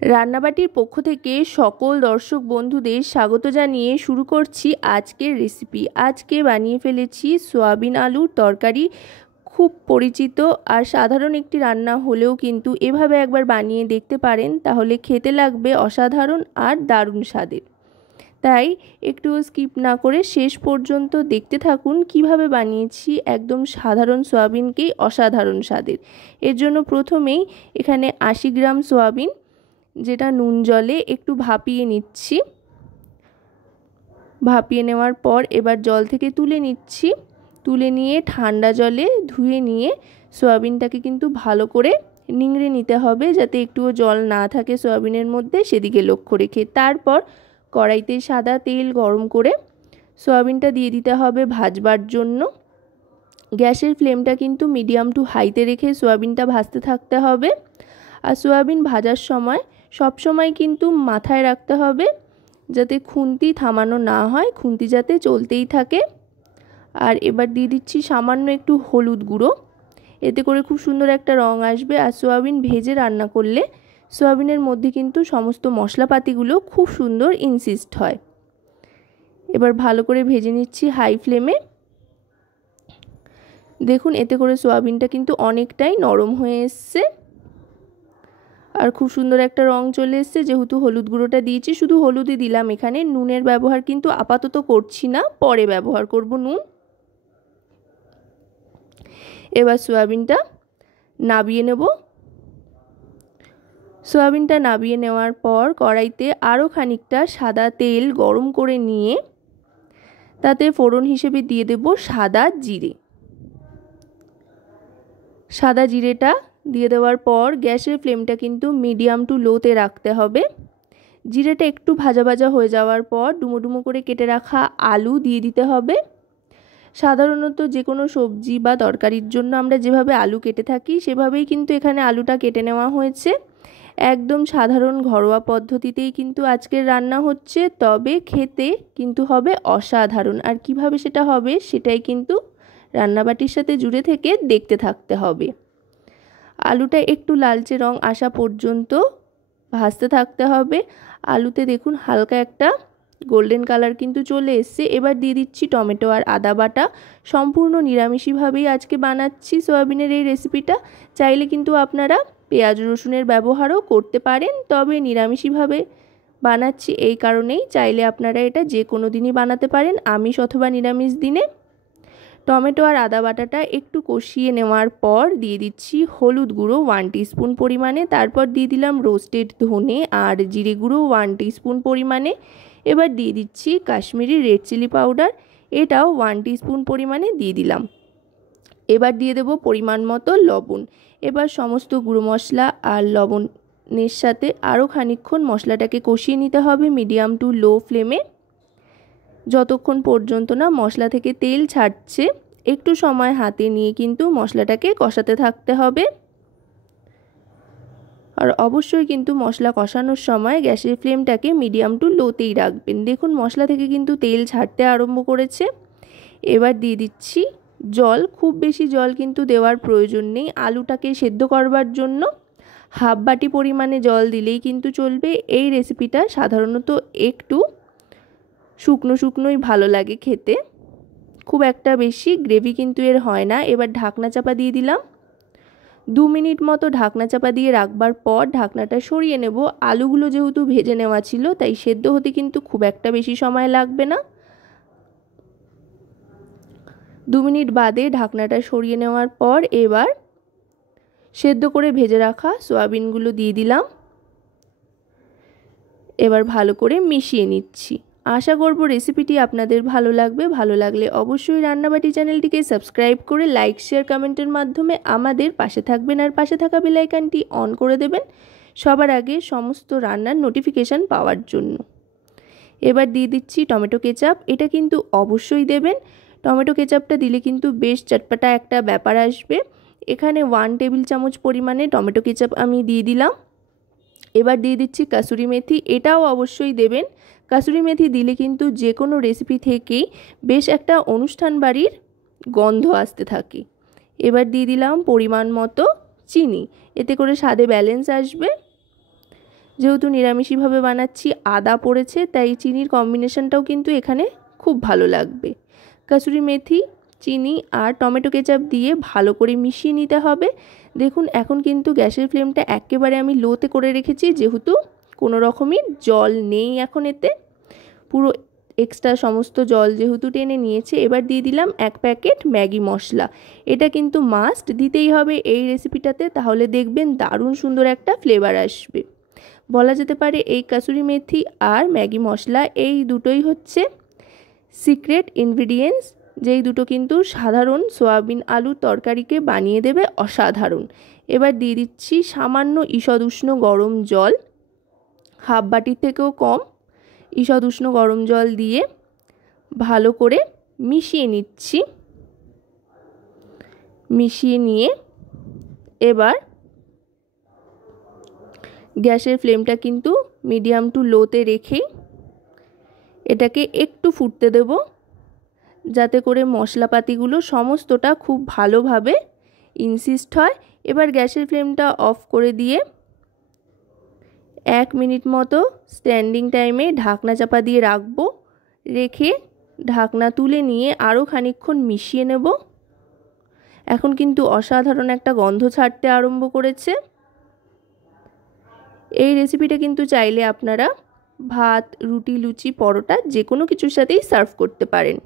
রান্নাবাটির পক্ষ থেকে সকল দর্শক বন্ধুদের স্বাগত জানিয়ে শুরু করছি আজকের রেসিপি। আজকে বানিয়ে ফেলেছি সয়াবিন আলুর তরকারি। খুব পরিচিত আর সাধারণ একটি রান্না হলেও কিন্তু এভাবে একবার বানিয়ে দেখতে পারেন, তাহলে খেতে লাগবে অসাধারণ আর দারুণ স্বাদের। তাই একটু স্কিপ না করে শেষ পর্যন্ত দেখতে থাকুন কিভাবে বানিয়েছি একদম সাধারণ সয়াবিনকেই অসাধারণ স্বাদের। এর জন্য প্রথমেই এখানে 80 গ্রাম সয়াবিন, যেটা নুন জলে একটু ভাপিয়ে নিচ্ছি। ভাপিয়ে নেওয়ার পর এবার জল থেকে তুলে নিচ্ছি। তুলে নিয়ে ঠান্ডা জলে ধুয়ে নিয়ে সয়াবিনটাকে কিন্তু ভালো করে নিংড়ে নিতে হবে, যাতে একটুও জল না থাকে সয়াবিনের মধ্যে, সেদিকে লক্ষ্য রেখে। তারপর কড়াইতে সাদা তেল গরম করে সয়াবিনটা দিয়ে দিতে হবে ভাজবার জন্য। গ্যাসের ফ্লেমটা কিন্তু মিডিয়াম টু হাইতে রেখে সয়াবিনটা ভাজতে থাকতে হবে। আর সয়াবিন ভাজার সময় সবসময় কিন্তু মাথায় রাখতে হবে যাতে খুন্তি থামানো না হয়, খুন্তি যাতে চলতেই থাকে। আর এবার দিয়ে দিচ্ছি সামান্য একটু হলুদ গুঁড়ো, এতে করে খুব সুন্দর একটা রং আসবে। আর সয়াবিন ভেজে রান্না করলে সয়াবিনের মধ্যে কিন্তু সমস্ত মশলাপাতিগুলো খুব সুন্দর ইনসিস্ট হয়। এবার ভালো করে ভেজে নিচ্ছি হাই ফ্লেমে। দেখুন এতে করে সয়াবিনটা কিন্তু অনেকটাই নরম হয়ে এসছে আর খুব সুন্দর একটা রং চলে এসছে। যেহেতু হলুদ গুঁড়োটা দিয়েছি, শুধু হলুদই দিলাম, এখানে নুনের ব্যবহার কিন্তু আপাতত করছি না, পরে ব্যবহার করব নুন। এবার সয়াবিনটা নাবিয়ে নেব। সয়াবিনটা নাবিয়ে নেওয়ার পর কড়াইতে আরও খানিকটা সাদা তেল গরম করে নিয়ে তাতে ফোড়ন হিসেবে দিয়ে দেব সাদা জিরে। সাদা জিরেটা দিয়ে দেওয়ার পর গ্যাসের ফ্লেমটা কিন্তু মিডিয়াম টু লোতে রাখতে হবে। জিরেটা একটু ভাজা ভাজা হয়ে যাওয়ার পর ডুমো ডুমো করে কেটে রাখা আলু দিয়ে দিতে হবে। সাধারণত যে কোনো সবজি বা তরকারির জন্য আমরা যেভাবে আলু কেটে থাকি সেভাবেই কিন্তু এখানে আলুটা কেটে নেওয়া হয়েছে। একদম সাধারণ ঘরোয়া পদ্ধতিতেই কিন্তু আজকের রান্না হচ্ছে, তবে খেতে কিন্তু হবে অসাধারণ। আর কিভাবে সেটা হবে সেটাই কিন্তু রান্নাবাটির সাথে জুড়ে থেকে দেখতে থাকতে হবে। আলুটা একটু লালচে রং আসা পর্যন্ত ভাজতে থাকতে হবে। আলুতে দেখুন হালকা একটা গোল্ডেন কালার কিন্তু চলে এসছে। এবার দিয়ে দিচ্ছি টমেটো আর আদা বাটা। সম্পূর্ণ নিরামিষভাবেই আজকে বানাচ্ছি সয়াবিনের এই রেসিপিটা। চাইলে কিন্তু আপনারা পেঁয়াজ রসুনের ব্যবহারও করতে পারেন, তবে নিরামিষভাবে বানাচ্ছি এই কারণেই। চাইলে আপনারা এটা যে কোনো দিনই বানাতে পারেন, আমিষ অথবা নিরামিষ দিনে। টমেটো আর আদা বাটাটা একটু কষিয়ে নেওয়ার পর দিয়ে দিচ্ছি হলুদ গুঁড়ো 1 টিস্পুন পরিমাণে। তারপর দিয়ে দিলাম রোস্টেড ধনে আর জিরে গুঁড়ো 1 টিস্পুন পরিমাণে। এবার দিয়ে দিচ্ছি কাশ্মীরি রেড চিলি পাউডার, এটাও 1 টিস্পুন পরিমাণে দিয়ে দিলাম। এবার দিয়ে দেব পরিমাণ মতো লবণ। এবার সমস্ত গুঁড়ো মশলা আর লবণের সাথে আরও খানিকক্ষণ মশলাটাকে কষিয়ে নিতে হবে মিডিয়াম টু লো ফ্লেমে, যতক্ষণ পর্যন্ত না মশলা থেকে তেল ছাড়ছে। একটু সময় হাতে নিয়ে কিন্তু মশলাটাকে কষাতে থাকতে হবে। আর অবশ্যই কিন্তু মশলা কষানোর সময় গ্যাসের ফ্লেমটাকে মিডিয়াম টু লোতেই রাখবেন। দেখুন মশলা থেকে কিন্তু তেল ছাড়তে আরম্ভ করেছে। এবার দিয়ে দিচ্ছি জল। খুব বেশি জল কিন্তু দেওয়ার প্রয়োজন নেই। আলুটাকে সেদ্ধ করবার জন্য হাফ বাটি পরিমাণে জল দিলেই কিন্তু চলবে। এই রেসিপিটা সাধারণত একটু শুকনো শুকনোই ভালো লাগে খেতে, খুব একটা বেশি গ্রেভি কিন্তু এর হয় না। এবার ঢাকনা চাপা দিয়ে দিলাম। 2 মিনিট মতো ঢাকনা চাপা দিয়ে রাখবার পর ঢাকনাটা সরিয়ে নেব। আলুগুলো যেহেতু ভেজে নেওয়া ছিল তাই সেদ্ধ হতে কিন্তু খুব একটা বেশি সময় লাগবে না। 2 মিনিট বাদে ঢাকনাটা সরিয়ে নেওয়ার পর এবার সেদ্ধ করে ভেজে রাখা সয়াবিনগুলো দিয়ে দিলাম। এবার ভালো করে মিশিয়ে নিচ্ছি। আশা করব রেসিপিটি আপনাদের ভালো লাগবে। ভালো লাগলে অবশ্যই রান্নাবাটি চ্যানেলটিকে সাবস্ক্রাইব করে লাইক শেয়ার কমেন্টের মাধ্যমে আমাদের পাশে থাকবেন আর পাশে থাকা বেল আইকনটি অন করে দেবেন সবার আগে সমস্ত রান্নার নোটিফিকেশান পাওয়ার জন্য। এবার দিয়ে দিচ্ছি টমেটো কেচাপ। এটা কিন্তু অবশ্যই দেবেন। টমেটো কেচাপটা দিলে কিন্তু বেশ চটপটা একটা ব্যাপার আসবে। এখানে 1 টেবিল চামচ পরিমাণে টমেটো কেচাপ আমি দিয়ে দিলাম। এবার দিয়ে দিচ্ছি কাসুরি মেথি, এটাও অবশ্যই দেবেন। কাসুরি মেথি দিলে কিন্তু যে কোনো রেসিপি থেকেই বেশ একটা অনুষ্ঠান বাড়ির গন্ধ আসতে থাকে। এবার দিয়ে দিলাম পরিমাণ মতো চিনি, এতে করে স্বাদে ব্যালেন্স আসবে। যেহেতু নিরামিষিভাবে বানাচ্ছি, আদা পড়েছে, তাই চিনির কম্বিনেশনটাও কিন্তু এখানে খুব ভালো লাগবে। কাসুরি মেথি, চিনি আর টমেটো কেচাপ দিয়ে ভালো করে মিশিয়ে নিতে হবে। দেখুন এখন কিন্তু গ্যাসের ফ্লেমটা একেবারে আমি লোতে করে রেখেছি, যেহেতু কোনো রকমই জল নেই এখন এতে, পুরো এক্সট্রা সমস্ত জল যেহেতু টেনে নিয়েছে। এবার দিয়ে দিলাম 1 প্যাকেট ম্যাগি মশলা। এটা কিন্তু মাস্ট দিতেই হবে এই রেসিপিটাতে, তাহলে দেখবেন দারুণ সুন্দর একটা ফ্লেভার আসবে। বলা যেতে পারে এই কাসুরি মেথি আর ম্যাগি মশলা এই দুটোই হচ্ছে সিক্রেট ইনগ্রিডিয়েন্টস, যেই দুটো কিন্তু সাধারণ সয়াবিন আলুর তরকারিকে বানিয়ে দেবে অসাধারণ। এবার দিয়ে দিচ্ছি সামান্য ঈষৎ উষ্ণ গরম জল, হাফ বাটির থেকেও কম ঈষৎ উষ্ণ গরম জল দিয়ে ভালো করে মিশিয়ে নিচ্ছি। মিশিয়ে নিয়ে এবার গ্যাসের ফ্লেমটা কিন্তু মিডিয়াম টু লোতে রেখেই এটাকে একটু ফুটতে দেব, যাতে করে মশলাপাতিগুলো সমস্তটা খুব ভালোভাবে ইনসিস্ট হয়। এবার গ্যাসের ফ্লেমটা অফ করে দিয়ে 1 মিনিট মতো স্ট্যান্ডিং টাইমে ঢাকনা চাপা দিয়ে রাখবো। রেখে ঢাকনা তুলে নিয়ে আরও খানিকক্ষণ মিশিয়ে নেব। এখন কিন্তু অসাধারণ একটা গন্ধ ছাড়তে আরম্ভ করেছে। এই রেসিপিটা কিন্তু চাইলে আপনারা ভাত, রুটি, লুচি, পরোটা যে কোনো কিছুর সাথেই সার্ভ করতে পারেন।